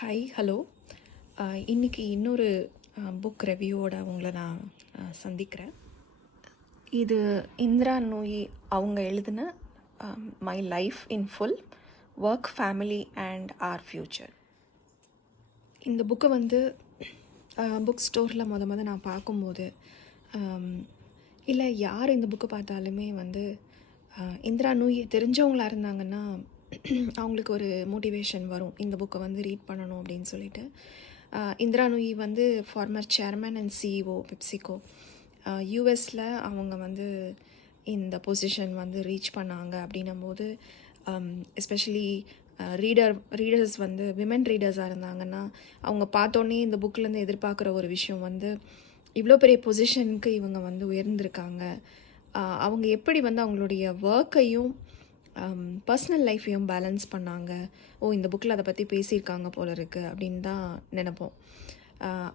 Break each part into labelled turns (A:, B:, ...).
A: Hi hello இன்றைக்கி இன்னொரு book ரிவ்யூவோட உங்களை நான் சந்திக்கிறேன். இது இந்திரா நோயி அவங்க எழுதின my life in full work family and our future இந்த புக்கை வந்து புக் ஸ்டோரில் முத முத நான் பார்க்கும்போது இல்லை யார் இந்த புக்கை பார்த்தாலுமே வந்து இந்திரா நூயி தெரிஞ்சவங்களாக இருந்தாங்கன்னா அவங்களுக்கு ஒரு மோட்டிவேஷன் வரும். இந்த புக்கை வந்து ரீட் பண்ணணும் அப்படின்னு சொல்லிட்டு. இந்திரா நூயி வந்து former chairman and CEO PepsiCo யூஎஸில் அவங்க வந்து இந்த பொசிஷன் வந்து ரீச் பண்ணாங்க அப்படின்னும் போது எஸ்பெஷலி ரீடர் ரீடர்ஸ் வந்து விமன் ரீடர்ஸாக இருந்தாங்கன்னா அவங்க பார்த்தோன்னே இந்த புக்லேருந்து எதிர்பார்க்குற ஒரு விஷயம் வந்து இவ்வளோ பெரிய பொசிஷனுக்கு இவங்க வந்து உயர்ந்திருக்காங்க. அவங்க எப்படி வந்து அவங்களுடைய ஒர்க்கையும் பர்சனல் லைஃப்பையும் பேலன்ஸ் பண்ணாங்க. ஓ இந்த புக்கில் அதை பற்றி பேசியிருக்காங்க போல இருக்குது அப்படின்னு தான் நினப்போம்.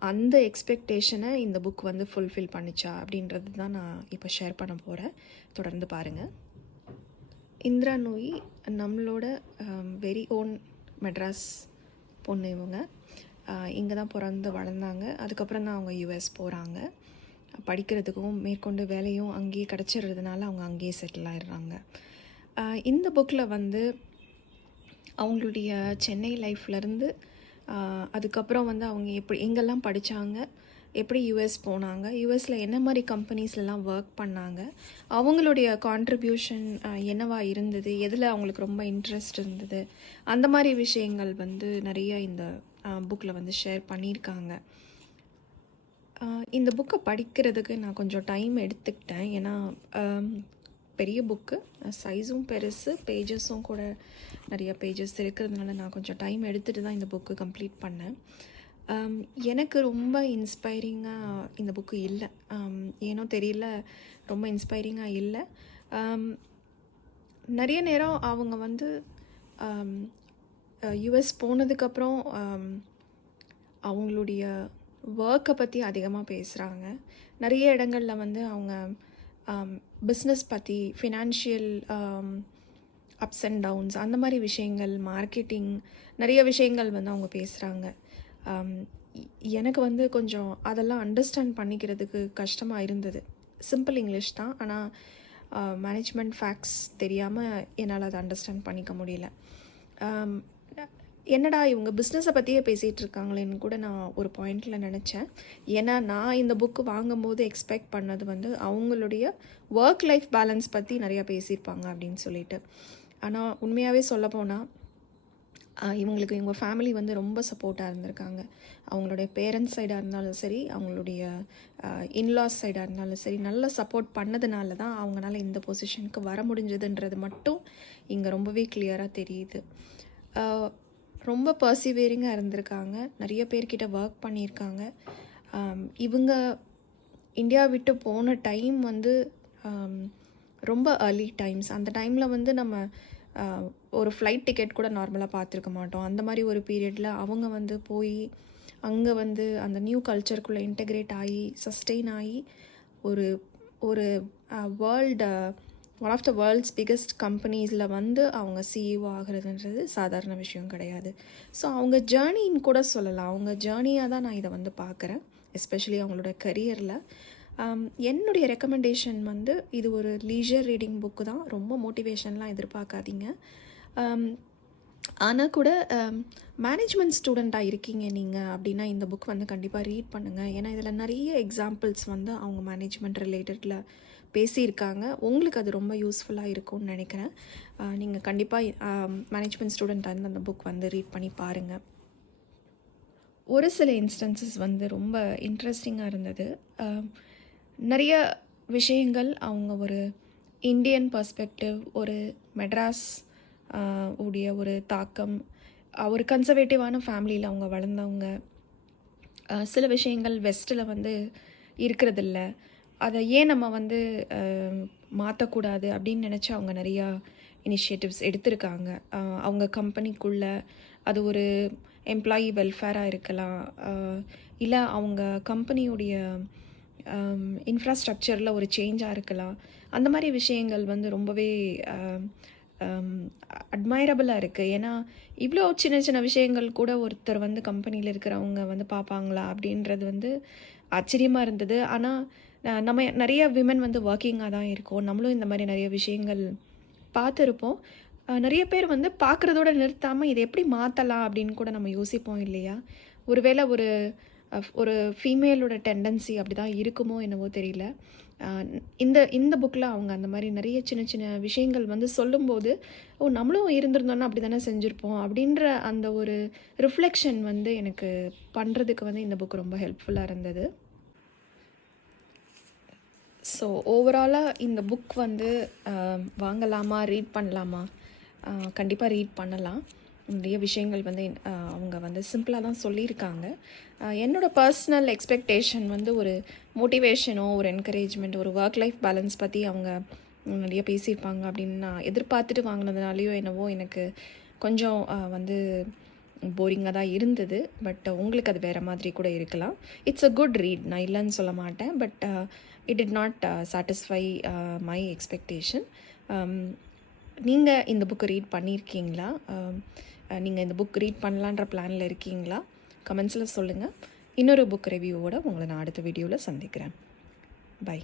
A: அந்த எக்ஸ்பெக்டேஷனை இந்த புக் வந்து ஃபுல்ஃபில் பண்ணிச்சா அப்படின்றது தான் நான் இப்போ ஷேர் பண்ண போகிறேன் தொடர்ந்து பாருங்கள் இந்திரா நோய் நம்மளோட வெரி ஓன் மெட்ராஸ் பொண்ணு இவங்க. இங்கே தான் பிறந்து வளர்ந்தாங்க. அதுக்கப்புறம் தான் அவங்க யூஎஸ் போகிறாங்க படிக்கிறதுக்கும் மேற்கொண்டு வேலையும் அங்கேயே கிடச்சிடுறதுனால அவங்க அங்கேயே செட்டில் ஆயிடுறாங்க. இந்த புக்கில் வந்து அவங்களுடைய சென்னை லைஃப்லேருந்து அதுக்கப்புறம் வந்து அவங்க எப்படி எங்கெல்லாம் படித்தாங்க எப்படி யூஎஸ் போனாங்க யூஎஸில் என்ன மாதிரி கம்பெனிஸ்லாம் ஒர்க் பண்ணாங்க அவங்களுடைய கான்ட்ரிபியூஷன் என்னவா இருந்தது எதில் அவங்களுக்கு ரொம்ப இன்ட்ரெஸ்ட் இருந்தது அந்த மாதிரி விஷயங்கள் வந்து நிறைய இந்த புக்கில் வந்து ஷேர் பண்ணியிருக்காங்க. இந்த புக்கை படிக்கிறதுக்கு நான் கொஞ்சம் டைம் எடுத்துக்கிட்டேன். ஏன்னா பெரிய புக்கு சைஸும் பெருசு பேஜஸும் கூட நிறைய பேஜஸ் இருக்கிறதுனால நான் கொஞ்சம் டைம் எடுத்துகிட்டு தான் இந்த புக்கு கம்ப்ளீட் பண்ணேன். Um, எனக்கு ரொம்ப இன்ஸ்பைரிங்காக இந்த புக்கு இல்லை. Um, ஏனோ தெரியல ரொம்ப இன்ஸ்பைரிங்காக இல்லை. Um, நிறைய நேரம் அவங்க வந்து uh, யுஎஸ் போனதுக்கப்புறம் அவங்களுடைய ஒர்க்கை பற்றி அதிகமாக பேசுகிறாங்க நிறைய இடங்களில் வந்து அவங்க பிஸ்னஸ் பற்றி ஃபினான்ஷியல் அப்ஸ் அண்ட் டவுன்ஸ் அந்த மாதிரி விஷயங்கள் மார்க்கெட்டிங் நிறைய விஷயங்கள் வந்து அவங்க பேசுகிறாங்க um, எனக்கு வந்து கொஞ்சம் அதெல்லாம் அண்டர்ஸ்டாண்ட் பண்ணிக்கிறதுக்கு கஷ்டமாக இருந்தது. சிம்பிள் இங்கிலீஷ் தான். ஆனால் மேனேஜ்மெண்ட் uh, ஃபேக்ட்ஸ் தெரியாமல் என்னால் அதை அண்டர்ஸ்டாண்ட் பண்ணிக்க முடியல. Um, என்னடா இவங்க பிஸ்னஸை பற்றியே பேசிகிட்டு இருக்காங்களேன்னு கூட நான் ஒரு பாயிண்டில் நினச்சேன். ஏன்னா நான் இந்த புக்கு வாங்கும்போது எக்ஸ்பெக்ட் பண்ணது வந்து அவங்களுடைய ஒர்க் லைஃப் பேலன்ஸ் பற்றி நிறையா பேசியிருப்பாங்க அப்படின்னு சொல்லிட்டு. ஆனால் உண்மையாகவே சொல்லப்போனால் இவங்களுக்கு இவங்க ஃபேமிலி வந்து ரொம்ப சப்போர்ட்டாக இருந்திருக்காங்க. அவங்களுடைய பேரண்ட்ஸ் சைடாக இருந்தாலும் சரி அவங்களுடைய இன்லாஸ் சைடாக இருந்தாலும் சரி நல்ல சப்போர்ட் பண்ணதுனால தான் அவங்களால இந்த பொசிஷனுக்கு வர முடிஞ்சதுன்றது மட்டும் இங்கே ரொம்பவே கிளியராக தெரியுது. ரொம்ப பர்சிவேரிங்காக இருந்திருக்காங்க. நிறைய பேர்கிட்ட ஒர்க் பண்ணியிருக்காங்க. இவங்க இந்தியா விட்டு போன டைம் வந்து ரொம்ப ஏர்லி டைம்ஸ் அந்த டைமில் வந்து நம்ம ஒரு ஃப்ளைட் டிக்கெட் கூட நார்மலாக பார்த்துருக்க மாட்டோம். அந்த மாதிரி ஒரு பீரியடில் அவங்க வந்து போய் அங்கே வந்து அந்த நியூ கல்ச்சருக்குள்ளே இன்டெகிரேட் ஆகி சஸ்டெயின் ஆகி ஒரு ஒரு world one of the world's biggest கம்பெனிஸில் வந்து அவங்க சிஇஓ ஆகிறதுன்றது சாதாரண விஷயம் கிடையாது. ஸோ அவங்க ஜேர்னின்னு கூட சொல்லலாம். அவங்க ஜேர்னியாக தான் நான் இதை வந்து பார்க்குறேன் எஸ்பெஷலி அவங்களோட கரியரில் um, என்னுடைய ரெக்கமெண்டேஷன் வந்து இது ஒரு லீஜர் ரீடிங் புக்கு தான். ரொம்ப மோட்டிவேஷன்லாம் எதிர்பார்க்காதீங்க. Um, ஆனால் கூட um, மேனேஜ்மெண்ட் ஸ்டூடெண்ட்டாக இருக்கீங்க நீங்கள் அப்படின்னா இந்த புக் வந்து கண்டிப்பாக ரீட் பண்ணுங்கள் ஏன்னா இதில் நிறைய எக்ஸாம்பிள்ஸ் வந்து அவங்க மேனேஜ்மெண்ட் ரிலேட்டடில் பேசியிருக்காங்க. உங்களுக்கு அது ரொம்ப யூஸ்ஃபுல்லாக இருக்கும்னு நினைக்கிறேன். நீங்கள் கண்டிப்பாக மேனேஜ்மெண்ட் ஸ்டூடெண்ட்டாக இருந்து அந்த புக் வந்து ரீட் பண்ணி பாருங்கள் ஒரு சில இன்ஸ்டன்சஸ் வந்து ரொம்ப இன்ட்ரெஸ்டிங்காக இருந்தது. நிறைய விஷயங்கள் அவங்க ஒரு இந்தியன் பர்ஸ்பெக்டிவ் ஒரு மெட்ராஸ் உடைய ஒரு தாக்கம் ஒரு கன்சர்வேட்டிவான ஃபேமிலியில் அவங்க வளர்ந்தவங்க. சில விஷயங்கள் வெஸ்ட்டில் வந்து இருக்கிறதில்ல. அதை ஏன் நம்ம வந்து மாற்றக்கூடாது அப்படின்னு நினச்சி அவங்க நிறையா இனிஷியேட்டிவ்ஸ் எடுத்திருக்காங்க. அவங்க கம்பெனிக்குள்ளே அது ஒரு எம்ப்ளாயி வெல்ஃபேராக இருக்கலாம். இல்லை அவங்க கம்பெனியுடைய இன்ஃப்ராஸ்ட்ரக்சரில் ஒரு சேஞ்சாக இருக்கலாம். அந்த மாதிரி விஷயங்கள் வந்து ரொம்பவே ஆஹ் அட்மைரபிளாக இருக்குது ஏன்னா இவ்வளோ சின்ன சின்ன விஷயங்கள் கூட ஒருத்தர் வந்து கம்பெனியில் இருக்கிறவங்க வந்து பார்ப்பாங்களா அப்படின்றது வந்து ஆச்சரியமாக இருந்தது. ஆனால் நம்ம நிறைய விமன் வந்து ஒர்க்கிங்காக தான் இருக்கோம். நம்மளும் இந்த மாதிரி நிறைய விஷயங்கள் பார்த்துருப்போம். நிறைய பேர் வந்து பார்க்குறதோட நிறுத்தாமல் இதை எப்படி மாற்றலாம் அப்படின்னு கூட நம்ம யோசிப்போம் இல்லையா? ஒருவேளை ஒரு ஒரு ஃபீமேலோட டெண்டன்சி அப்படி தான் இருக்குமோ என்னவோ தெரியல. இந்த இந்த புக்கில் அவங்க அந்த மாதிரி நிறைய சின்ன சின்ன விஷயங்கள் வந்து சொல்லும்போது ஓ நம்மளும் இருந்திருந்தோன்னா அப்படி தானே செஞ்சுருப்போம்? அப்படின்ற அந்த ஒரு ரிஃப்ளெக்ஷன் வந்து எனக்கு பண்ணுறதுக்கு வந்து இந்த புக் ரொம்ப ஹெல்ப்ஃபுல்லாக இருந்தது. ஸோ ஓவராலாக இந்த புக் வந்து வாங்கலாமா ரீட் பண்ணலாமா? கண்டிப்பாக ரீட் பண்ணலாம். நிறைய விஷயங்கள் வந்து அவங்க வந்து சிம்பிளாக தான் சொல்லியிருக்காங்க. என்னோடய பர்சனல் எக்ஸ்பெக்டேஷன் வந்து ஒரு மோட்டிவேஷனோ ஒரு என்கரேஜ்மெண்ட் ஒரு ஒர்க் லைஃப் பேலன்ஸ் பற்றி அவங்க நிறைய பேசியிருப்பாங்க அப்படின்னு நான் எதிர்பார்த்துட்டு வாங்கினதுனாலையோ என்னவோ எனக்கு கொஞ்சம் வந்து போரிங்காக தான் இருந்தது. பட் உங்களுக்கு அது வேறு மாதிரி கூட இருக்கலாம். இட்ஸ் அ குட் ரீட் நான் இல்லைன்னு சொல்ல மாட்டேன். But it did not satisfy my expectation நீங்கள் இந்த புக்கு ரீட் பண்ணியிருக்கீங்களா um, நீங்கள் இந்த புக் ரீட் பண்ணலான்ற பிளானில் இருக்கீங்களா? கமெண்ட்ஸில் சொல்லுங்கள் இன்னொரு புக் ரிவ்யூவோட உங்களை நான் அடுத்த வீடியோவில் சந்திக்கிறேன். பை